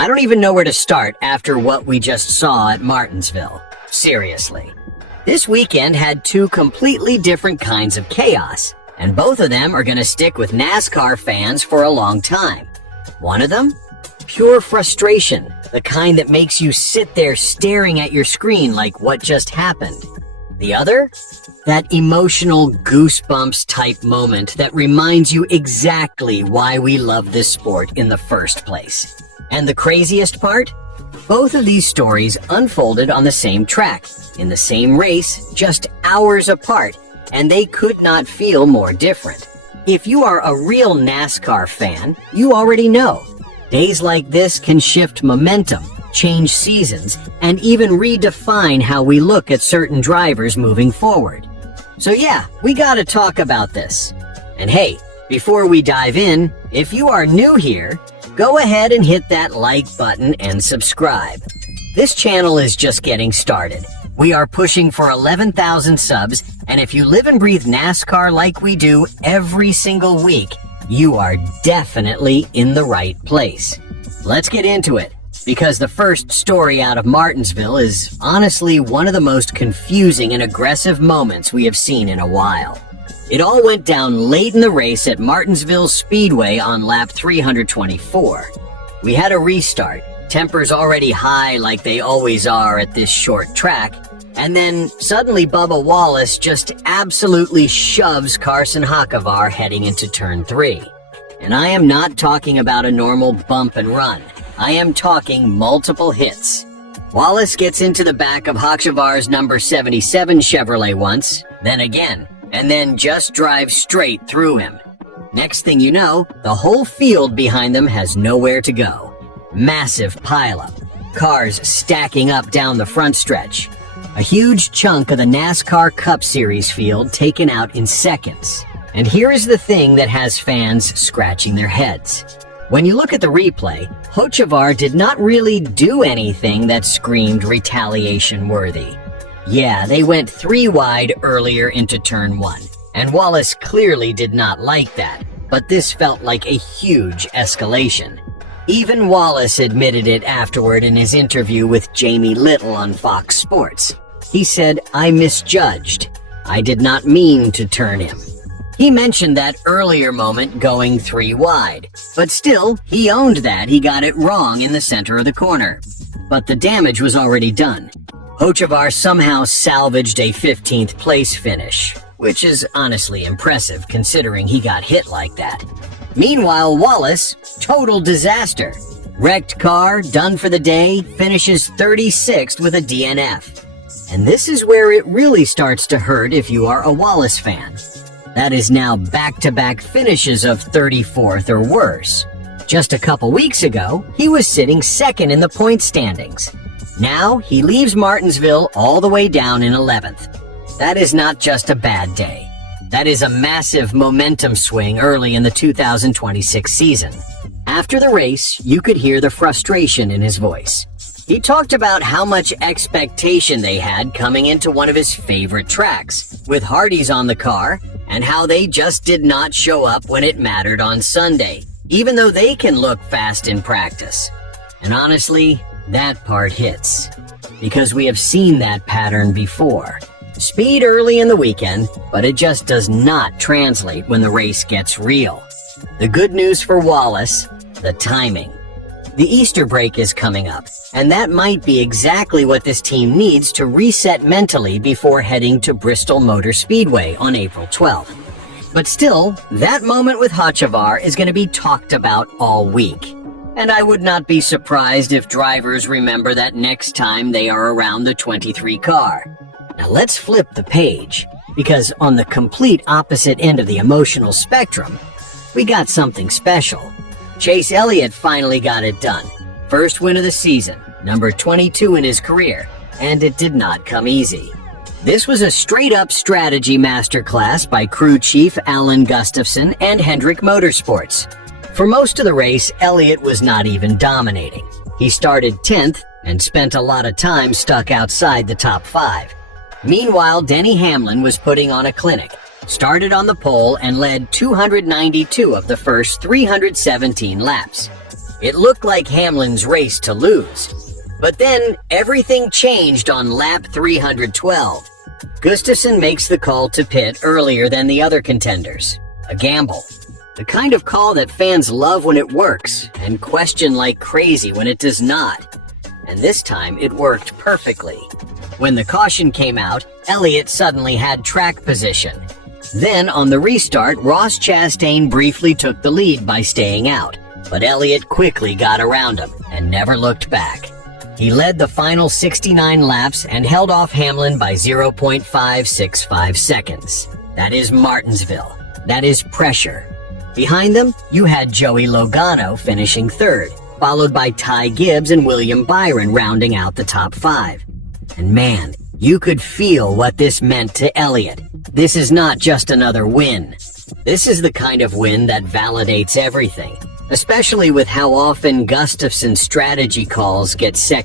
I don't even know where to start after what we just saw at Martinsville. Seriously. This weekend had two completely different kinds of chaos, and both of them are going to stick with NASCAR fans for a long time. One of them? Pure frustration, the kind that makes you sit there staring at your screen like what just happened. The other? That emotional goosebumps type moment that reminds you exactly why we love this sport in the first place. And the craziest part? Both of these stories unfolded on the same track, in the same race, just hours apart, and they could not feel more different. If you are a real NASCAR fan, you already know. Days like this can shift momentum, change seasons, and even redefine how we look at certain drivers moving forward. So yeah, we gotta talk about this. And hey, before we dive in, if you are new here, go ahead and hit that like button and subscribe. This channel is just getting started. We are pushing for 11,000 subs, and if you live and breathe NASCAR like we do every single week, you are definitely in the right place. Let's get into it, because the first story out of Martinsville is honestly one of the most confusing and aggressive moments we have seen in a while. It all went down late in the race at Martinsville Speedway on lap 324. We had a restart, tempers already high like they always are at this short track, and then suddenly Bubba Wallace just absolutely shoves Carson Hocevar heading into turn 3. And I am not talking about a normal bump and run. I am talking multiple hits. Wallace gets into the back of Hocevar's number 77 Chevrolet once, then again, and then just drives straight through him. Next thing you know, the whole field behind them has nowhere to go. Massive pileup. Cars stacking up down the front stretch. A huge chunk of the NASCAR Cup Series field taken out in seconds. And here is the thing that has fans scratching their heads. When you look at the replay, Hocevar did not really do anything that screamed retaliation worthy. Yeah, they went 3 wide earlier into turn 1, and Wallace clearly did not like that, but this felt like a huge escalation. Even Wallace admitted it afterward in his interview with Jamie Little on Fox Sports. He said, "I misjudged. I did not mean to turn him." He mentioned that earlier moment going 3 wide, but still, he owned that he got it wrong in the center of the corner. But the damage was already done. Hocevar somehow salvaged a 15th place finish, which is honestly impressive considering he got hit like that. Meanwhile, Wallace, total disaster. Wrecked car, done for the day, finishes 36th with a DNF. And this is where it really starts to hurt if you are a Wallace fan. That is now back-to-back finishes of 34th or worse. Just a couple weeks ago, he was sitting second in the point standings. Now, he leaves Martinsville all the way down in 11th. That is not just a bad day. That is a massive momentum swing early in the 2026 season. After the race, you could hear the frustration in his voice. He talked about how much expectation they had coming into one of his favorite tracks, with Hardee's on the car, and how they just did not show up when it mattered on Sunday, even though they can look fast in practice. And honestly, that part hits, because we have seen that pattern before. Speed early in the weekend, but it just does not translate when the race gets real. The good news for Wallace, the timing. The Easter break is coming up, and that might be exactly what this team needs to reset mentally before heading to Bristol Motor Speedway on April 12th. But still, that moment with Hocevar is going to be talked about all week. And I would not be surprised if drivers remember that next time they are around the 23 car. Now let's flip the page, because on the complete opposite end of the emotional spectrum, we got something special. Chase Elliott finally got it done. First win of the season, number 22 in his career, and it did not come easy. This was a straight-up strategy masterclass by crew chief Alan Gustafson and Hendrick Motorsports. For most of the race, Elliott was not even dominating. He started 10th and spent a lot of time stuck outside the top 5. Meanwhile, Denny Hamlin was putting on a clinic, started on the pole and led 292 of the first 317 laps. It looked like Hamlin's race to lose. But then, everything changed on lap 312. Gustafson makes the call to pit earlier than the other contenders. A gamble. The kind of call that fans love when it works, and question like crazy when it does not. And this time, it worked perfectly. When the caution came out, Elliott suddenly had track position. Then, on the restart, Ross Chastain briefly took the lead by staying out, but Elliott quickly got around him and never looked back. He led the final 69 laps and held off Hamlin by 0.565 seconds. That is Martinsville. That is pressure. Behind them, you had Joey Logano finishing third, followed by Ty Gibbs and William Byron rounding out the top 5. And man, you could feel what this meant to Elliott. This is not just another win. This is the kind of win that validates everything, especially with how often Gustafson's strategy calls get second